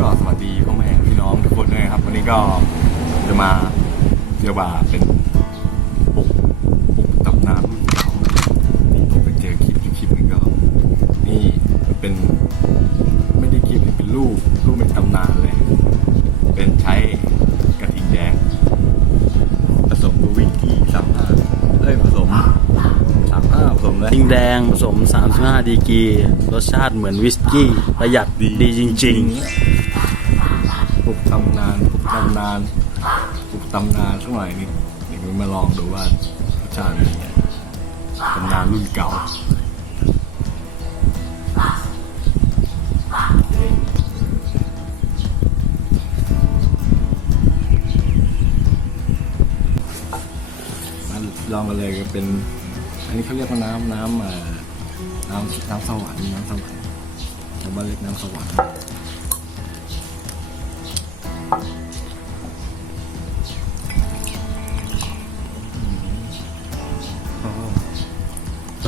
ก็สวัสดีพ่อแม่พี่น้องทุกคนด้วยครับวันนี้ก็จะมาเรียว่าเป็นปุกปุกตำนานรุ่นเก่านี่ผมไปเจอคลิปอยู่คลิปหนึงก็ นี่เป็นไม่ได้คลิปเป็นรูปรูปเป็นตำนานเลย เป็นใช้กระทิงแดงผสมกับวิกกี้สามห้าเอ้ยผสมสามห้าผสมเลยดิงแดงผสม 35 ดีกรีรสชาติเหมือนวิสกี้ ประหยัดดีจริง ปลุกตำนานปลุกตำนานปลุกตำนานสักหน่อยนึงเดี๋ยวมาลองดูว่ารสชาติเป็นยังไงตำนานรุ่นเก่ามาลองกันเลยก็เป็น อันนี้เขาเรียกว่าน้ำน้ำน้ำน้ำสวรรค์น้ำสวรรค์ชาวบ้านเรียกน้ำสวรรค์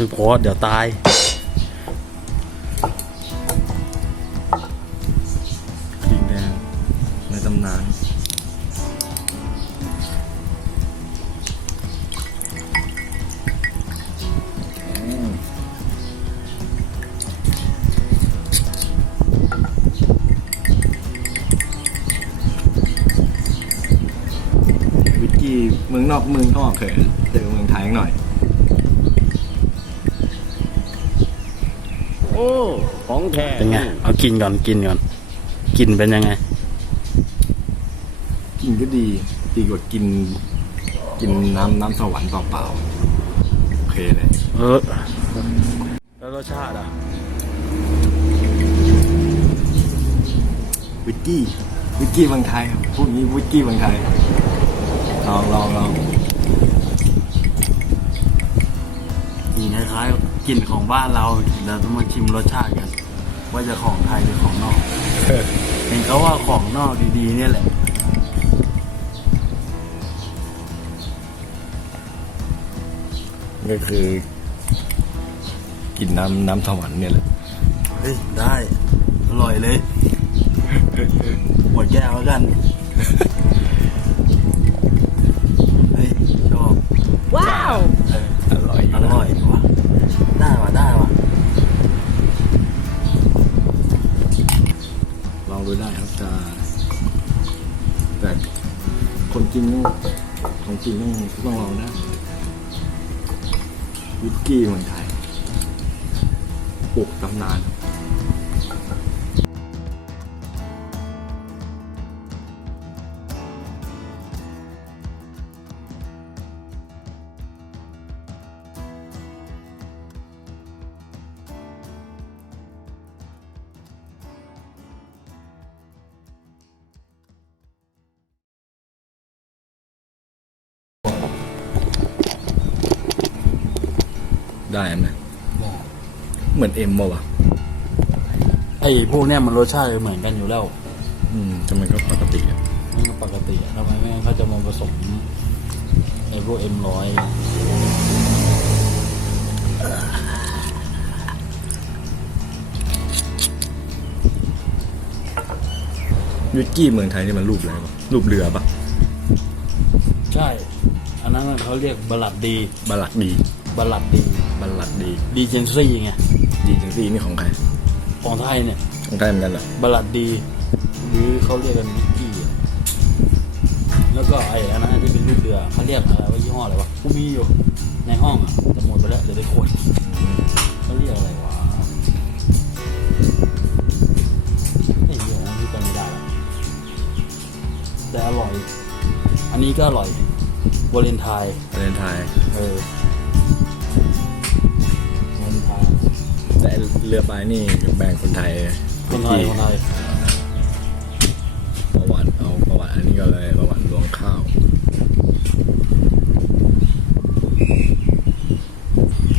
ๆเฮ้ยพอเดี๋ยวตายดิงแดงในตำนาน วิกกี้เมืองนอกเมืองนอกเคยเจอเมืองไทยหน่อย ของแท้เป็นไง เอากินก่อนกินก่อน กินเป็นยังไง กินก็ดี ดีกว่ากิน กินน้ำน้ำสวรรค์เปล่าๆโอเคเลย เออ แล้วรสชาติอะวิกกี้วิกกี้เมืองไทยครับพวกนี้วิกกี้เมืองไทยลองลองลองกินคล้ายๆ กลิ่นของบ้านเราเราต้องมาชิมรสชาติกัน ว่าจะของไทยหรือของนอก เห็นเขาว่าของนอกดีๆ เนี่ยแหละ ก็คือ กินน้ำน้ำสวรรค์เนี่ยแหละ เฮ้ย ได้ อร่อยเลย หมดแก้วแล้วกัน จริงต้องต้องลองนะวิกกี้เมืองไทยปลุกตำนาน ได้ไหมเหมือนเอ็มป่าวะไอ้พวกเนี้ยมันรสชาติเหมือนกันอยู่แล้วอืมทำไมก็ปกติอะมันก็ปกติอะทำไมแม่งเขาจะมาผสมไอ้พวกเอ็มร้อยวิกกี้เมืองไทยนี่มันรูปอะไรวะรูปเรือปะใช่ อันนั้นเขาเรียกบลัดดี บาลักดี บลัดดีบาลักดีดีเจนซี่ไงดีจังซี่นี่ของใคร ของไทยเนี่ย ของไทยเหมือนกันเหรอบลัดดี หรือเขาเรียกกันวิกกี้อะแล้วก็ไอ้อันนั้นที่เป็นรูปเรือเขาเรียกอะไรว่ายี่ห้ออะไรวะกูมีอยู่ในห้องอะแต่หมดไปแล้วเดี๋ยวได้ขวดเขาเรียกอะไรวะไอ้เหี้ยที่จำไม่ได้ละแต่อร่อย อันนี้ก็อร่อยวาเลนไทน์วาเลนไทน์เออ เรือใบนี่แบ่งคนไทยคนไทยคนไทยประวัติเอาประวัติอันนี้ก็เลยประวัติรวงข้าว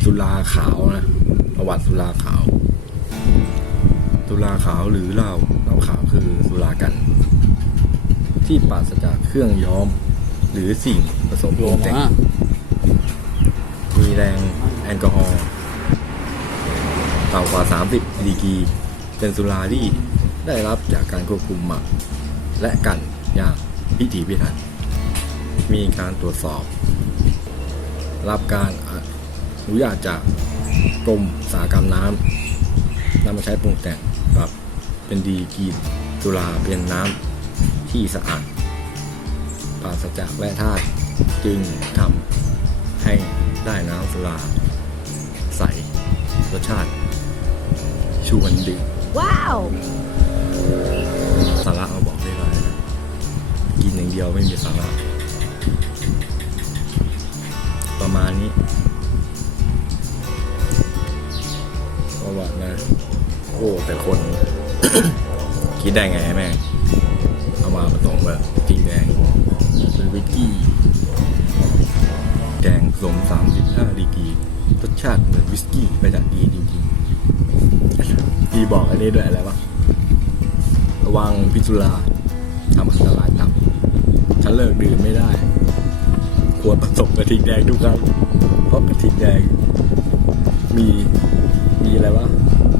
สุราขาวนะประวัติสุราขาวสุราขาวหรือเหล้าเหล้าขาวคือสุรากัน ที่ปราศจากเครื่องย้อม หรือสิ่งผสมปโยรุงมแต่งอะมีแรงแอลกอฮอล์ ต่ำกว่า 30 ดีกีเป็นสุราที่ได้รับจากการควบคุมหมักและกันอย่างพิถีพิถัน มีการตรวจสอบ รับการอนุญาตจากกรมสาหกรรมน้ำนำมาใช้ปรุงแต่งปรับเป็นดีกีสุราเป็นน้ำที่สะอาดปราศจากแร่ธาตุจึงทำให้ได้น้ำสุราใสรสชาติ ชวนดื่ม Wow! สาระมาบอกได้เลยนะกินอย่างเดียวไม่มีสาระ ประมาณนี้ประวัตินะ โอ้แต่คน คิดได้ไงแม่งเอามาผสมแบบจริงแดงเป็นวิกกี้แดงสม35ดีกรีรสชาติเหมือนวิสกี้ไปจากดีจริงๆ ดีบอกอันนี้ด้วยอะไรวะระวังพิษสุราทำอันตรายตับฉันเลิกดื่มไม่ได้ ควรผสมกระทิงแดงทุกครั้งเพราะกระทิงแดง มีมีอะไรวะ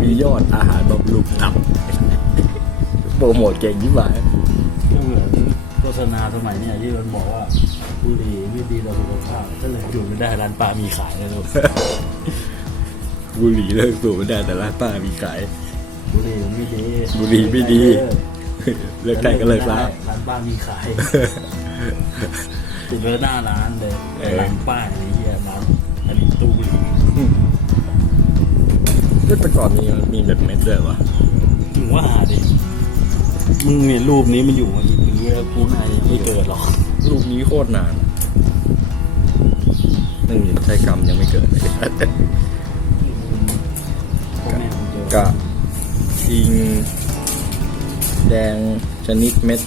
มียอดอาหารบำรุงตับโปรโมทเก่งยิ่งหายก็เหมือนโฆษณาสมัยเนี่ยที่มันบอกว่าบุหรี่ไม่ดีต่อสุขภาพก็เลยอยู่ไม่ได้ร้านปลามีขายนะลูกบุหรี่เลิกสูบไม่ได้แต่ร้านป้ามีขาย บุหรี่มันไม่ดีบุหรี่ไม่ดี เลิกได้ก็เลิกแล้วร้านป้ามีขายติดไว้หน้าร้านเลยเออร้านป้าอะไรเงี้ยร้านอันนี้ตู้บุหรี่เมื่อก่อนมีมีแบบเม็ดด้วยวะถึงว่าหาดิมึงเนี่ยรูปนี้มันอยู่มากี่ปีแล้วกูนายยังไม่เกิดหรอกลูกนี้โคตรนานนั่นใช้กรรมยังไม่เกิดเลยพ่อแม่มึงเจอกะ ทิง แดงชนิดเม็ด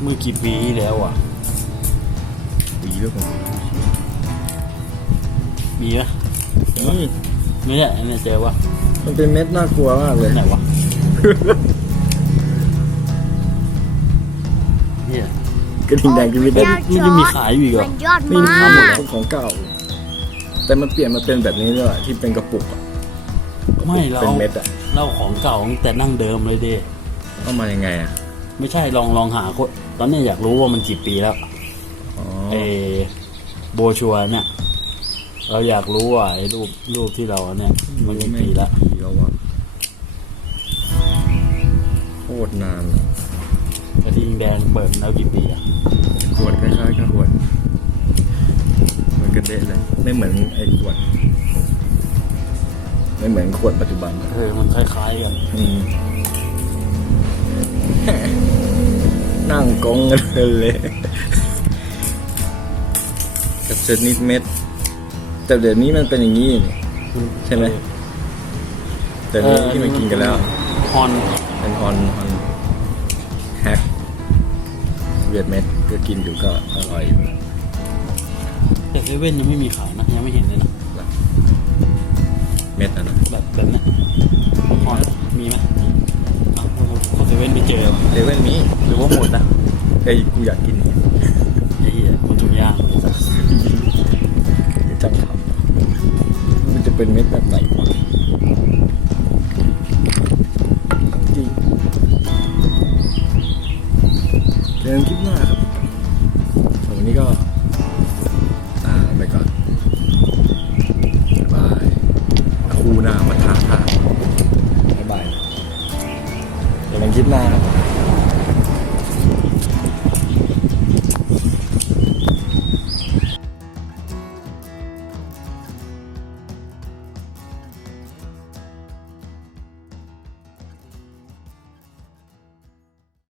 เมื่อกี่ปีที่แล้วอะ ปีด้วยผมมีปะนี่ไม่ใช่อันเนี้ยเจอวะมันเป็นเม็ดน่ากลัวมากเลย ไหนวะ เนี่ย กระทิงแดงกินไม่ได้นี่ยังมีขายอยู่อีกเหรอ มันยอดนี่มาทำหมดกเป็นของเก่า แต่มันเปลี่ยนมาเป็นแบบนี้ด้วยที่เป็นกระปุกอะไม่เราเป็นเม็ดอะเราของเก่าตั้งแต่นั่งเดิมเลยเด้เอามายังไงอะไม่ใช่ลองลองหาคนตอนเนี้ยอยากรู้ว่ามันกี่ปีแล้วอ๋อเอโบชัวเนี่ย เราอยากรู้ว่าไอ้รูปรูปที่เราเนี่ย มันกี่ปีแล้วปีแล้วอะโคตรนานอะกระทิงแดงเปิดมาแล้วกี่ปีอะ ไม่เหมือนไอ้ขวด ไม่เหมือนขวดปัจจุบันอะเออมันคล้ายๆกันอืมนั่งกงกันเลยกับชนิดเม็ด แต่เดี๋ยวนี้มันเป็นอย่างนี้นี่ใช่ไหมแต่นี้ที่มันกินกันแล้วฮอนเป็นฮอนฮอนแฮกเวียดเม็ดก็กินอยู่ก็อร่อยอยู่นะแต่ เซเว่นยังไม่มีขายนะ ยังไม่เห็นเลยนะ เม็ดอะนะแบบแบบเนี้ยฮอนมีไหมอ้าวเซเว่นไม่เจอเลเว่นมีหรือว่าหมดนะเฮ้ยกูอยากกินไอ้เหี้ยมันจุกยาก อย่ามันคิดหน้าครับ